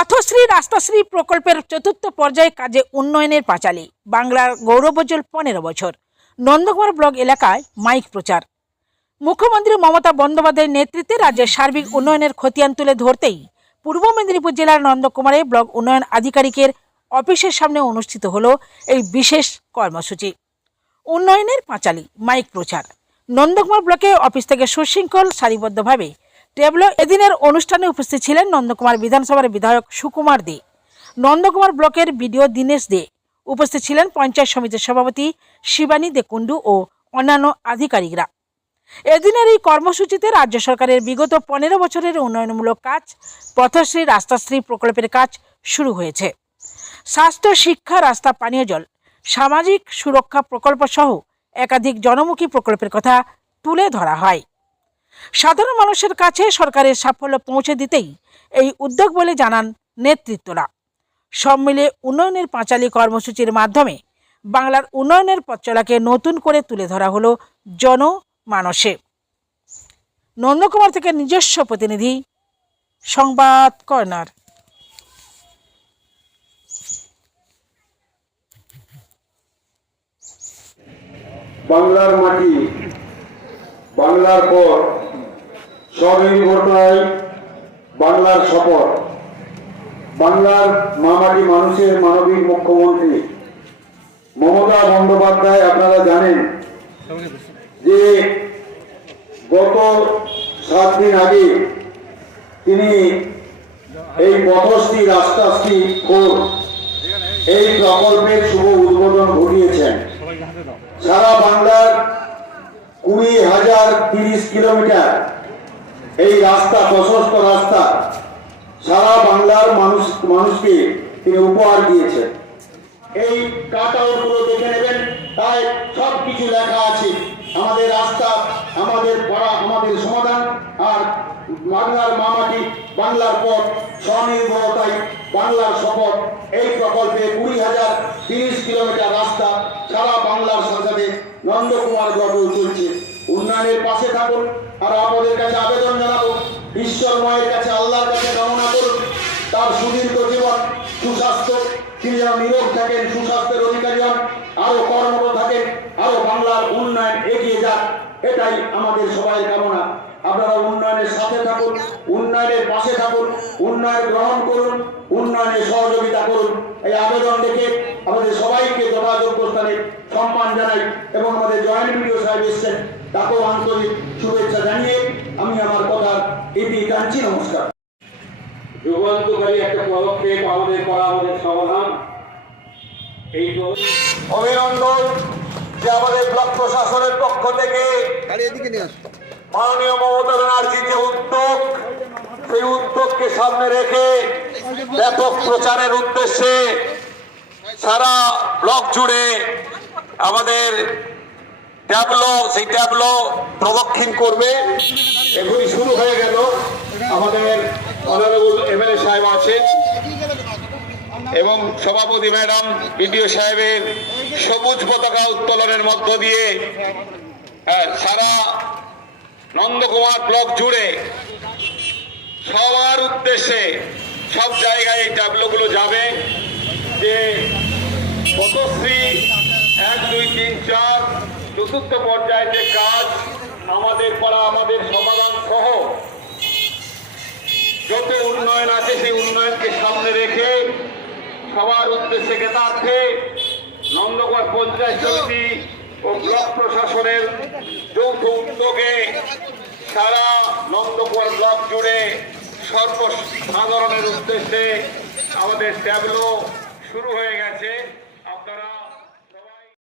পথশ্রী রাস্তাশ্রী প্রকল্পের চতুর্থ পর্যায়ে কাজে উন্নয়নের পাঁচালী। বাংলার গৌরবজ্জ্বল পনেরো বছর। নন্দকুমার ব্লক এলাকায় মাইক প্রচার। মুখ্যমন্ত্রী মমতা বন্দ্যোপাধ্যায়ের নেতৃত্বে রাজ্যের সার্বিক উন্নয়নের খতিয়ান তুলে ধরতেই পূর্ব মেদিনীপুর জেলার নন্দকুমারে ব্লক উন্নয়ন আধিকারিকের অফিসের সামনে অনুষ্ঠিত হল এই বিশেষ কর্মসূচি। উন্নয়নের পাঁচালী, মাইক প্রচার। নন্দকুমার ব্লকে অফিস থেকে সুশৃঙ্খল, সারিবদ্ধভাবে টেবলো এদিনের অনুষ্ঠানে উপস্থিত ছিলেন নন্দকুমার বিধানসভার বিধায়ক সুকুমার দে। নন্দকুমার ব্লকের বিডিও দীনেশ দে। উপস্থিত ছিলেন পঞ্চায়েত সমিতির সভাপতি শিবানী দে কুণ্ডু ও অন্যান্য আধিকারিকরা। এদিনের এই কর্মসূচিতে রাজ্য সরকারের বিগত পনেরো বছরের উন্নয়নমূলক কাজ, পথশ্রী রাস্তাশ্রী প্রকল্পের কাজ শুরু হয়েছে। স্বাস্থ্য, শিক্ষা, রাস্তা, পানীয় জল, সামাজিক সুরক্ষা প্রকল্প সহ একাধিক জনমুখী প্রকল্পের কথা তুলে ধরা হয়। সাধারণ মানুষের কাছে সরকারের সাফল্য পৌঁছে দিতেই এই উদ্যোগ বলে জানান নেতৃত্বরা। সব মিলে উন্নয়নের পাঁচালী কর্মসূচির মাধ্যমে বাংলার উন্নয়নের পথচলাকে নতুন করে তুলে ধরা হলো জনমানসে। নন্দকুমার থেকে নিজস্ব প্রতিনিধি, সংবাদ কর্নার। বাংলার মাটি বাংলার পর স্বনির্ভরতায় বাংলার শপথ। বাংলার মামাটি মানুষের মানবিক মুখ্যমন্ত্রী। মমতা বন্দ্যোপাধ্যায়, আপনারা জানেন যে গত সাত দিন আগে তিনি এই পথশ্রী, রাস্তাশ্রী খোর এই প্রকল্পের শুভ উদ্বোধন ঘটিয়েছেন। সারা বাংলার কুড়ি হাজার তিরিশ কিলোমিটার এই রাস্তা, প্রশস্ত রাস্তা সারা বাংলার মানুষ, মানুষকে তিনি উপহার দিয়েছেন। এই কাট দেখে নেবেন, তাই সব কিছু লেখা আছে। আমাদের রাস্তা, আমাদের পড়া, আমাদের সমাধান, আর বাংলার মামাটি বাংলার পথ স্বনির্ভরতায় বাংলার শপথ। এই প্রকল্পে কুড়ি হাজার তিরিশ কিলোমিটার রাস্তা সারা বাংলার সাথে নন্দকুমার ব্লকেও চলছে। উন্নয়নের পাশে থাকুন আর আপনাদের কাছে আবেদন জানাব। ঈশ্বর মায়ের কাছে, আল্লাহর কাছে কামনা করুন। তার সুদীর্ঘ জীবন সুস্বাস্থ্য, তিনি যেন নিরোগ থাকেন, সুস্বাস্থ্যের অধিকারী হন, আরও কর্মরত থাকেন, আরও বাংলার উন্নয়ন এগিয়ে যাক, এটাই আমাদের সবাই কামনা। আপনারা উন্নয়নের সাথে থাকুন উন্নয়নের পাশে থাকুন উন্নয়ন গ্রহণ করুন উন্নয়নে সহযোগিতা করুন। এই আবেদন দেখে আমাদের সবাইকে যথাযোগ্য স্থানে সম্মান জানাই এবং আমাদের জয়েন্ট ভিডিও সাহেব এসছেন তাকেও আন্তরিক শুভেচ্ছা জানিয়ে আমি আমার কথা এটি টানছি নমস্কার। যুগান্তকারী একটা পদক্ষেপ আমাদের করা আমাদের সমাধান। এই অভিনন্দন যে আমাদের ব্লক প্রশাসনের পক্ষ থেকে মাননীয় মমতা ব্যানার্জির যে উদ্যোগ সেই উদ্যোগকে সামনে রেখে ব্যাপক প্রচারের উদ্দেশ্যে সারা ব্লক জুড়ে আমাদের ট্যাবলো সেই ট্যাবলো প্রদক্ষিণ করবে। এগুলি শুরু হয়ে গেল। আমাদের অনারেবল এমএলএ সাহেব আছেন এবং সভাপতি ম্যাডাম বিডিও সাহেবের সবুজ পতাকা উত্তোলনের মধ্য দিয়ে আহ, সারা নন্দকুমার ব্লক জুড়ে সবার উদ্দেশ্যে সব জায়গায় এই ট্যাবলোগুলো যাবে। যে পথশ্রী এক, দুই, তিন, চার, চতুর্থ পর্যায়ে যে কাজ আমাদের করা, আমাদের সমাধান সহ যত উন্নয়ন আছে সেই উন্নয়নকে সামনে রেখে সবার উদ্দেশ্যে জ্ঞাতার্থে নন্দকুমার পঞ্চায়েত সমিতি ও ব্লক প্রশাসনের যৌথ উদ্যোগে সারা নন্দপুর ব্লক জুড়ে সর্বসাধারণের উদ্দেশ্যে আমাদের ট্যাবলো শুরু হয়ে গেছে।